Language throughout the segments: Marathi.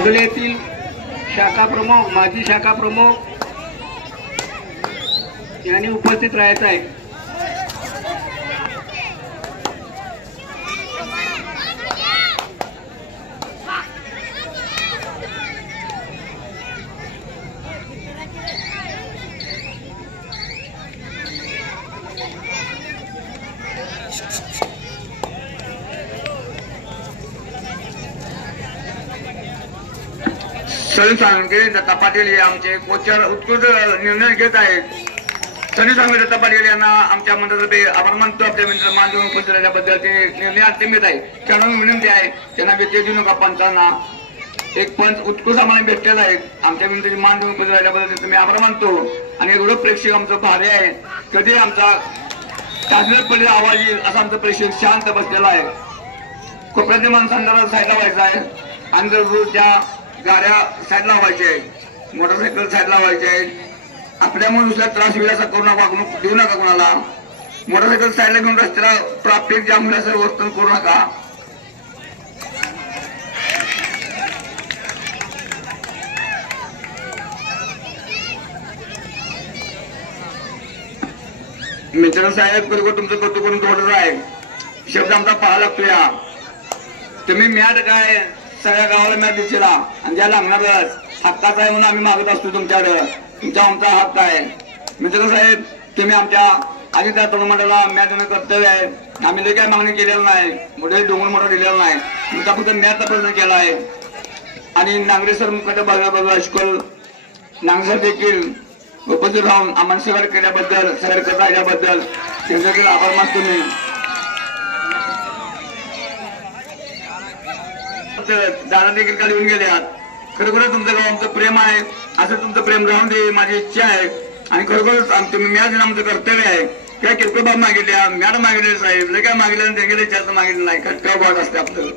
भादोली येथील शाखा प्रमुख माजी शाखा प्रमुख यांनी उपस्थित राहायचं आहे। सनी सांगे दत्ता पाटील हे आमचे कोचर उत्कृष्ट निर्णय घेत आहेत। सनी सांगे दत्ता पाटील यांना आमच्या मंडळातर्फे आभार मानतो। आपल्या मित्र मानधन उपस्थित राहिल्याबद्दल ते निर्णय अंतिम आहे। त्यामुळे विनंती आहे त्यांना व्यत्यय देऊ नका। पंचांना एक पंच उत्कृष्ट आम्हाला भेटलेला आहे। आमच्या मित्रांची मानधन उपस्थित राहिल्याबद्दल तुम्ही आभार मानतो। आणि एवढं प्रेक्षक आमचं भारी आहे। कधी आमचा टाकण्यात पडलेला आवाज येईल असा आमचा प्रेक्षक शांत बसलेला आहे। कोपऱ्याच्या माणसांना साईडला व्हायचा आहे आणि जर ज्या गाड्या साईड लावायचे आहेत, मोटरसायकल साईड लावायचे आहेत। आपल्यामुळे दुसऱ्या त्रास होईल असा करू नका, वागणूक देऊ नका कोणाला। मोटरसायकल साईडला घेऊन रस्त्याला ट्रॅफिक जाम होईल असं वर्तन करू नका। मित्र साहेब बरोबर तुमचं कौतुक करून थोडंच आहे। शब्द आमचा पाहा लागतो। या तुम्ही मॅट काय सगळ्या गावाला मॅच दिसेला आणि ज्या लागणारच हक्काचा आहे म्हणून आम्ही मागत असतो तुमच्याकडे। तुमचा आमचा हक्क आहे। मित्र साहेब तुम्ही आमच्या आधी त्या तरुण मंडळाला मॅच देणं कर्तव्य आहे। आम्ही लई काय मागणी केलेलं नाही, मोठे डोंगर मोठा दिलेला नाही। तुमचा फक्त मॅचचा प्रयत्न केला आहे। आणि नांगरे सर मुख्य बाजूला हायस्कूल नांगसर देखील उपस्थित राहून आम्हाला सहकार्य केल्याबद्दल सहकार्य करत राहिल्याबद्दल त्यांचा देखील आभार मानतो मी। दादा देखील काल येऊन गेले आहात। खरोखर तुमचं गाव आमचं प्रेम आहे, असं तुमचं प्रेम राहून दे माझी इच्छा आहे। आणि खरोखर तुम्ही मॅच देणं आमचं कर्तव्य आहे। काय किरकोळ बाब मागितल्या, मॅट मागितले साहेब लय काय मागितलं त्यांनी जास्त मागितलं नाही। खटका गोट असते आपलं।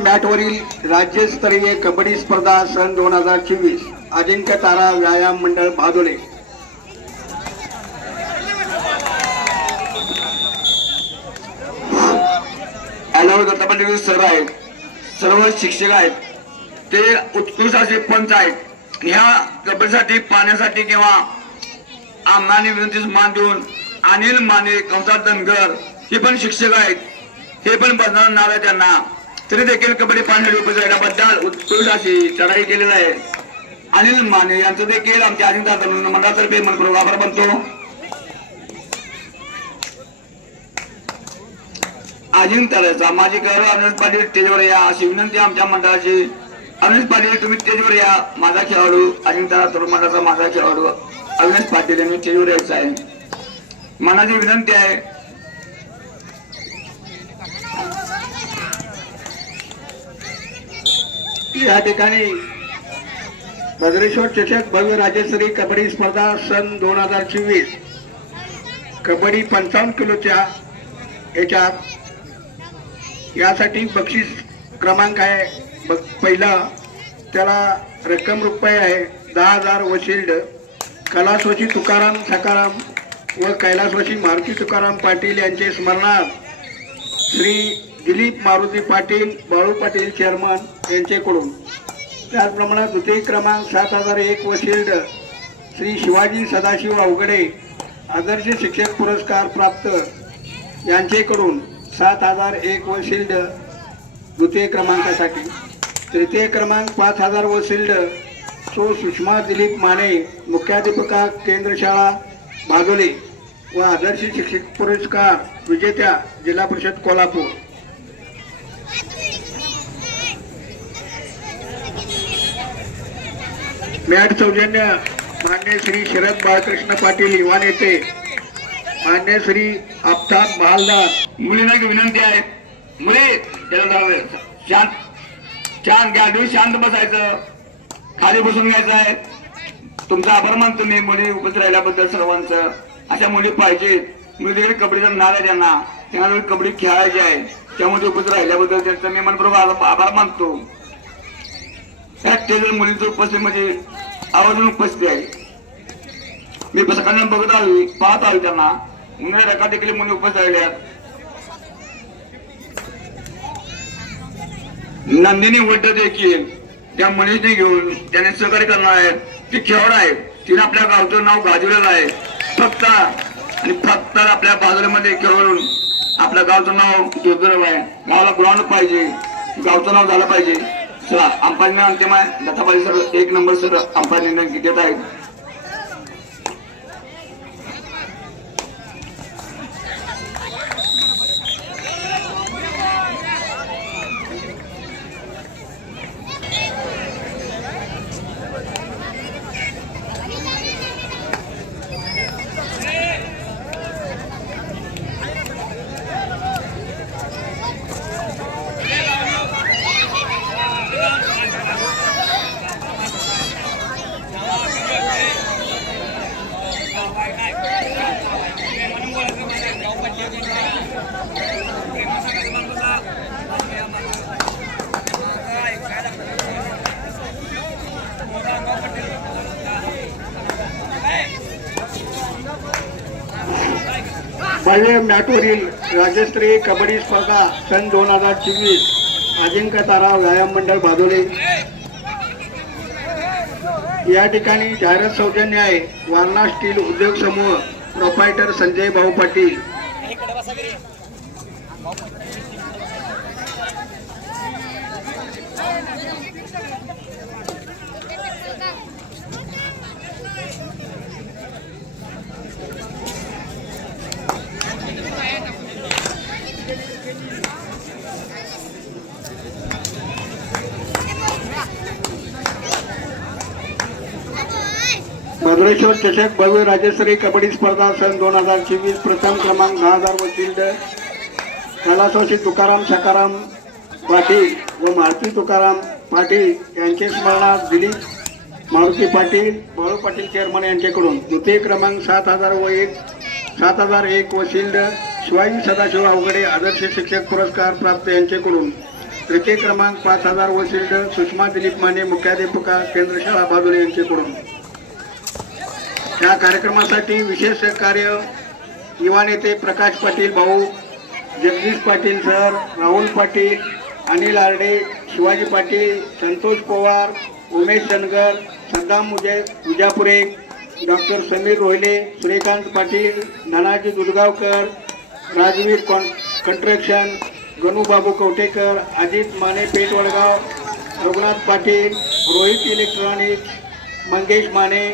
मॅटवरील राज्यस्तरीय कबड्डी स्पर्धा सन 2024 अजिंक्य तारा व्यायाम मंडळ भादोले। हॅलो दत्ता पाटील सर आहेत, सर्व शिक्षक आहेत, ते उत्कृष्ट असे पंच आहेत। ह्या कबड्डीसाठी पाण्यासाठी किंवा आम्हाला विनंतीस मान देऊन अनिल माने कंसात धनगर हे पण शिक्षक आहेत। हे पण बदनाम नाव आहे त्यांना, तरी देखील कबड्डी पाण्यासाठी उपस्थित राहिल्याबद्दल उत्कृष्ट अशी चढाई केलेली आहे। अनिल माने यांचं देखील आमच्या अजिंक्य तरुण मंडळातर्फे मनपूर्वक आभार मानतो। अजिंक्य सामाजिक अनिल पाटील स्टेजवर या अशी विनंती आमच्या मंडळाची। अविनाश पाटील तुम्ही स्टेजवर या। माझा खेळाडू अजिंक्य तरुण मंडळाचा माझा खेळाडू अविनाश पाटील यांनी स्टेजवर यायचं आहे। मनाची विनंती आहे। या ठिकाणी भद्रेश्वर चषक भव्य राज्यस्तरीय कबड्डी स्पर्धा सन 2024 कबड्डी 55 किलोच्या याच्यात यासाठी बक्षीस क्रमांक आहे। पहिला त्याला रक्कम रुपये आहे 10,000 व शिल्ड। कैलासवासी तुकाराम सकाराम व कैलासवासी मारुती तुकाराम पाटील यांचे स्मरणार्थ श्री दिलीप मारुती पाटील बाळू पाटील चेअरमन यांच्याकडून। त्याचप्रमाणे द्वितीय क्रमांक 7,001 व शिल्ड श्री शिवाजी सदाशिव अवघडे आदर्श शिक्षक पुरस्कार प्राप्त यांच्याकडून 7,001 व शिल्ड द्वितीय क्रमांकासाठी। तृतीय क्रमांक 5,000 व शिल्ड सो सुषमा दिलीप माने मुख्याध्यापिका केंद्रशाळा भादोली व आदर्श शिक्षक पुरस्कार विजेत्या जिल्हा परिषद कोल्हापूर। मॅट सौजन्य मान्य श्री शरद बाळकृष्ण पाटील युवा नेते, मान्य श्री आफताब महालदार। मुलींना विनंती आहे, मुली शांत शांत घ्या, शांत बसायचं, खाली बसून घ्यायचं आहे। तुमचा आभार मानतो मी मुली उपस्थित राहिल्याबद्दल सर्वांचं। अशा मुली पाहिजेत मी देखील कबड्डीचा नाद आहे त्यांना कबड्डी खेळायची आहे, त्यामध्ये उपस्थित राहिल्याबद्दल त्यांचा मी मनपूर्वक आभार मानतो. त्या स्टेजवर मुलींची उपस्थिती म्हणजे आवर्जून उपस्थिती आहे. मी सकाळी पाहत आलो त्यांना उन्हाळ्या रका देखील मुली उपस्थित राहिल्या. नंदिनी वड्ड देखील त्या मनीषने घेऊन त्याने सहकार्य करणार आहे. ती खेळाडू आहे, तिने आपल्या गावचं नाव गाजवलेलं आहे. फक्त आपल्या बाजारामध्ये खेळून आपल्या गावचं नाव जोडलेलं आहे. गावाला ग्राउंड पाहिजे, गावचं नाव झालं पाहिजे. चला अंपायरने अंतिम आहे. दत्तापाली सर 1 नंबर सर अंपायरने देत आहेत. बाह्य मॅटवरील राज्यस्तरीय कबड्डी स्पर्धा सन 2024 अजिंक्यतारा व्यायाम मंडळ भादोली या ठिकाणी जाहिरात सौजन्य आहे. वारणा स्टील उद्योग समूह प्रोप्रायटर संजय भाऊ पाटील. भद्रेश्वर चषक भव्य राज्यस्तरीय कबड्डी स्पर्धा सन 2024 प्रथम क्रमांक 10,000 वशिल्ड कैलासवासी तुकाराम सकाराम पाटील व मारुती तुकाराम पाटील यांचे स्मरणार्थ दिलीप मारुती पाटील बाळू पाटील चेअरमन यांच्याकडून. द्वितीय क्रमांक 7,001 वशिल्ड शिवाजी सदाशिव अवघडे आदर्श शिक्षक पुरस्कार प्राप्त यांच्याकडून. तृतीय क्रमांक 5,000 वशिल्ड सुषमा दिलीप माने मुख्याध्यापिका केंद्रशाळा बाजोली यांच्याकडून. या कार्यक्रमासाठी विशेष सहकार्य युवा नेते प्रकाश पाटील भाऊ, Jagdish Patil sir, Rahul Patil, Anil Arde, Shivaji Patil, Santosh Pawar, Umesh Sangar, Saddam Vijapure, doctor Sameer Rohile, Suryakant Patil, Dhanaji Dudhgaonkar, Rajveer construction, Ganubabu Kavtekar, Ajit Mane Peth Vadgaon, Raghunath Patil, Rohit electronics, Mangesh Mane,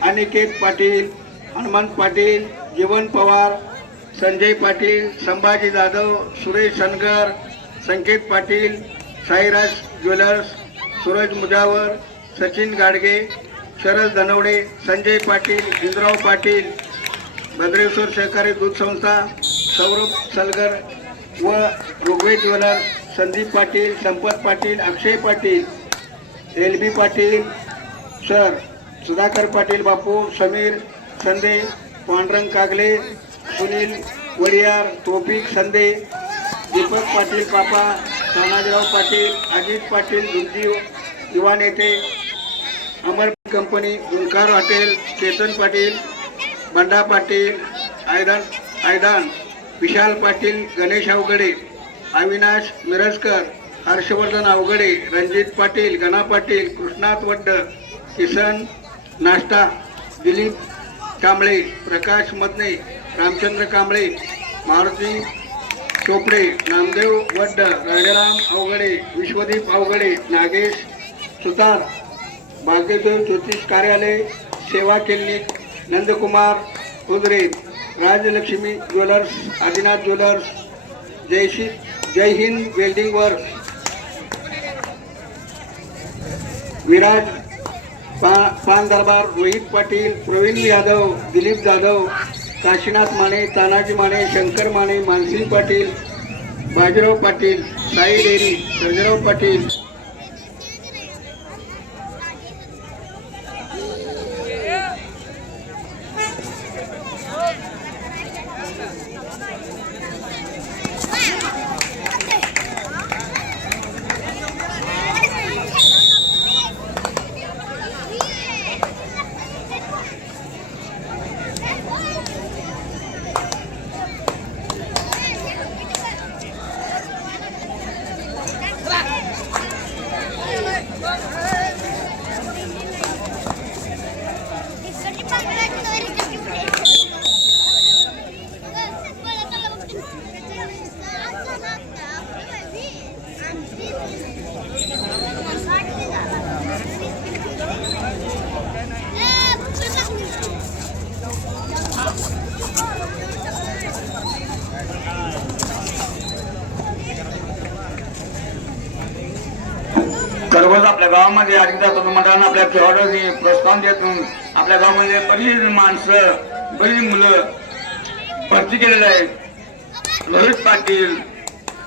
Aniket Patil, Hanumant Patil, Jeevan Pawar, Sanjay Patil, Sambhaji Jadhav, Suresh Sangar, Sanket Patil, Sairaj jewellers, Suraj Mujawar, Sachin Gadge, Sharad Dhanawade, Sanjay Patil, Indrav Patil, Bhadreshwar सहकारी दूध संस्था, सौरभ सलगर व ऋग्वेद ज्वेलर्स, संदीप पाटील, संपत पाटील, अक्षय पाटील, LB पाटील सर, सुधाकर पाटील बापू, समीर संदे, पांडुरंग कागले, सुनील वडियार, तोफिक संदे, दीपक पाटील कापा, तानाजीराव पाटील, अजित पाटील दुर्जी युवा नेते, अमर कंपनी, ओंकार हॉटेल, चेतन पाटील, बंडा पाटील, आयदान, विशाल पाटील, गणेश अवघडे, अविनाश मिरजकर, हर्षवर्धन अवघडे, रणजित पाटील, गणा पाटील, कृष्णात वड्ड, किसन नाश्ता, दिलीप कांबळे, प्रकाश मदने, रामचंद्र कांबळे, मारुती चोपडे, नामदेव वड्ड, राजाराम अवघडे, विश्वदीप अवघडे, नागेश सुतार, भाग्यदेव ज्योतिष कार्यालय, सेवा क्लिनिक, नंदकुमार उदरे, राजलक्ष्मी ज्वेलर्स, आदिनाथ ज्वेलर्स, जय हिंद वेल्डिंग वर्क्स, विराज पान दरबार, रोहित पाटील, प्रवीण यादव, दिलीप जाधव, काशीनाथ माने, तानाजी माने, शंकर माने, मानसिंग पाटील, बाजीराव पाटील, साई डेरी, सर्जराव पाटील, खरोखरच आपल्या गावामध्ये अनेकदा तरुण मंडळांना आपल्या खेळाडूंनी प्रोत्साहन देतून आपल्या गावामध्ये बरीच माणसं बरीच मुलं भरती केलेले आहेत. रोहित पाटील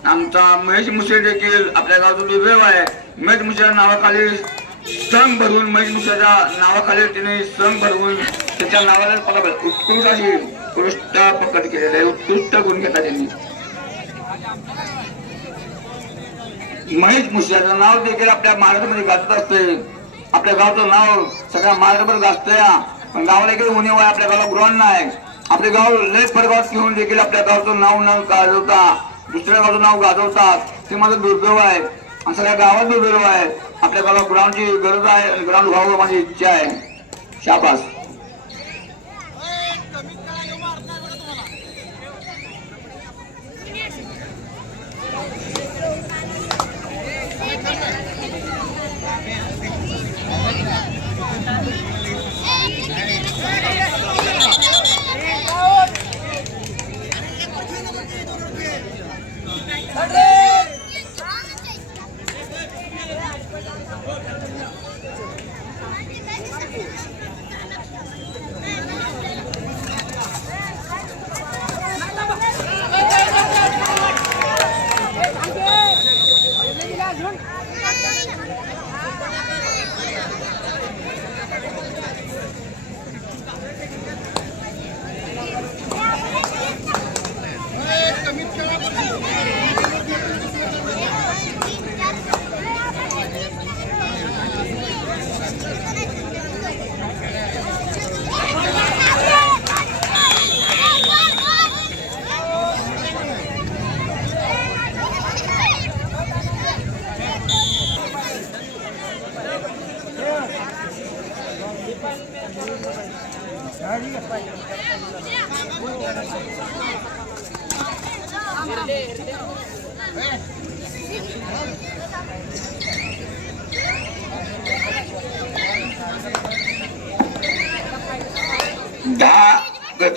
आमचा महेश मुसे देखील आपल्या गावाचा दुर्दैव आहे. महेश मुसेच्या नावाखाली संघ भरवून महेश मुसेच्या नावाखाली तिने संघ भरवून त्याच्या नावाला उत्कृष्ट अशी पुरस्कार प्रकट केलेला आहे. उत्कृष्ट गुण घेतात त्यांनी. महेश मुशियाचं नाव देखील आपल्या महाराष्ट्रामध्ये गाजत असते. आपल्या गावचं नाव सगळ्या महाराष्ट्रभर गाजतंय. पण गावाला काही उणीव आहे. आपल्या गावाला ग्राउंड नाही. आपले गाव लय परगावात घेऊन देखील आपल्या गावचं नाव न गाजवता दुसऱ्या गावचं नाव गाजवतात. ते माझं दुर्दैव आहे आणि सगळ्या गावात दुर्दैव आहे. आपल्या गावाला ग्राउंडची गरज आहे. ग्राउंड व्हावं माझी इच्छा आहे. शाबास.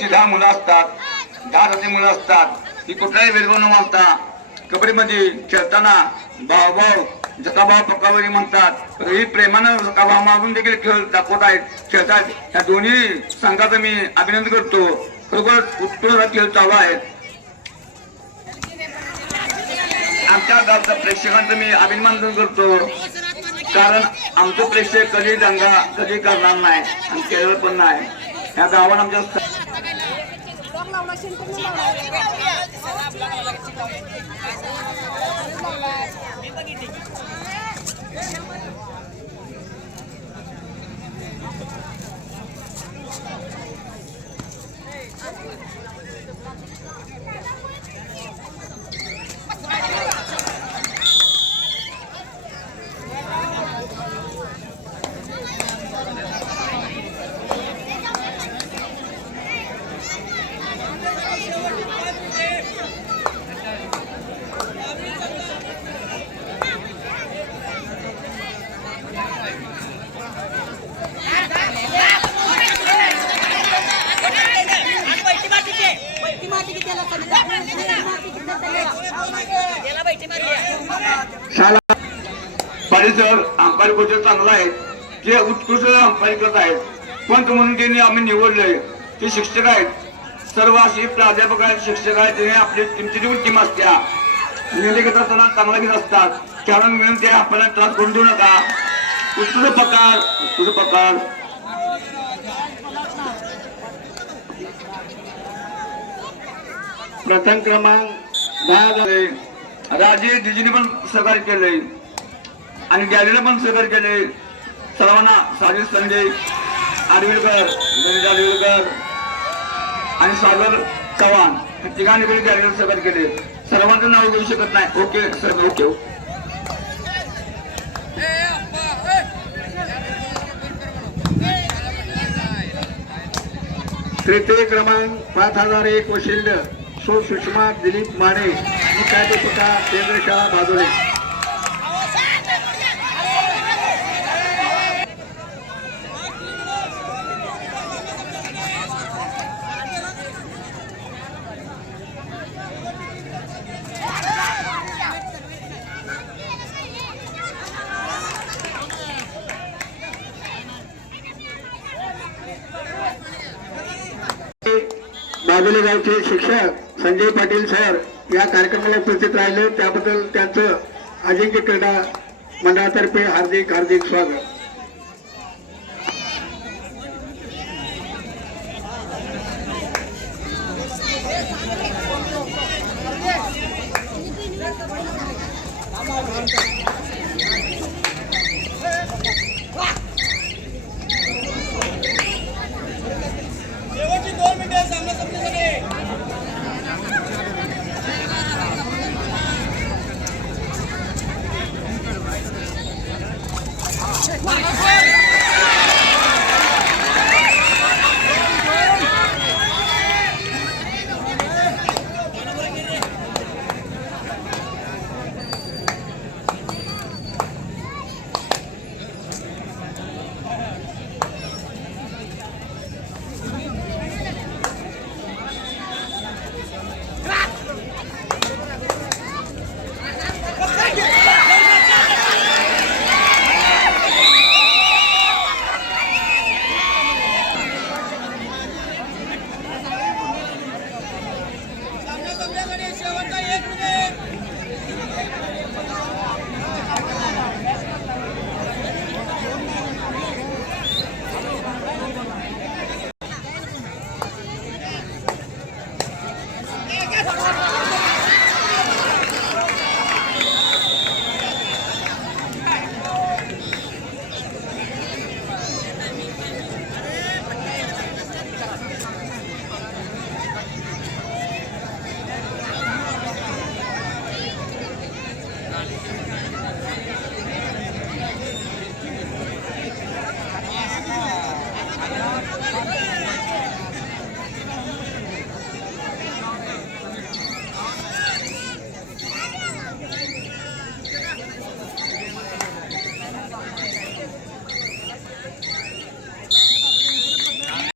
दहा मुलं असतात. 10 मुलं असतात. ही कुठलाही भेदभाव न मानता कबड्डीमध्ये खेळताना भावभाव जकाभाव पक्कावरी म्हणतात. ही प्रेमानं जकाभाव मागून देखील खेळ दाखवत आहेत. खेळतात. या दोन्ही संघाचं मी अभिनंदन करतो. खरोखर उत्कृष्ट खेळ चालू आहे. आमच्या गावच्या प्रेक्षकांचं मी अभिनंदन करतो. कारण आमचं प्रेक्षक कधी दंगा कधी करणार नाही आणि केलं पण नाही. या गावाला आमच्या परिसर अंपायर गोष्ट चांगला आहे. जे उत्कृष्ट अंपायर करत आहेत. पंच म्हणून त्यांनी आम्ही निवडले. ते शिक्षक आहेत. सर्व अशी प्राध्यापक आहेत, शिक्षक आहेत. त्याने आपली टीमची टीम असत्या निर्णय घेत असताना चांगला घेत असतात. कारण मिळून ते आपल्याला त्रास करून देऊ नका. उत्कृष्ट प्रकार प्रथम क्रमांक 10,000 राजे डिजीने पण सहकार्य केले आणि गॅलीला पण सहकार्य केले. सर्वांना साजिद संजय आडवेलकर, गणेश आडवेलकर आणि सागर चव्हाण या तिघांनी गॅलीला सहकार्य केले. सर्वांचं नाव घेऊ शकत नाही. Okay sir, okay. तृतीय क्रमांक 5001 वशिल्ड सो सुषमा दिलीप माने निकायपका केंद्रशाळा बाजोले. बाजोले गावचे शिक्षक संजय पाटील सर या कार्यक्रमाला उपस्थित राहिले त्याबद्दल त्यांचं अजिंक्य क्रीडा मंडळातर्फे हार्दिक स्वागत.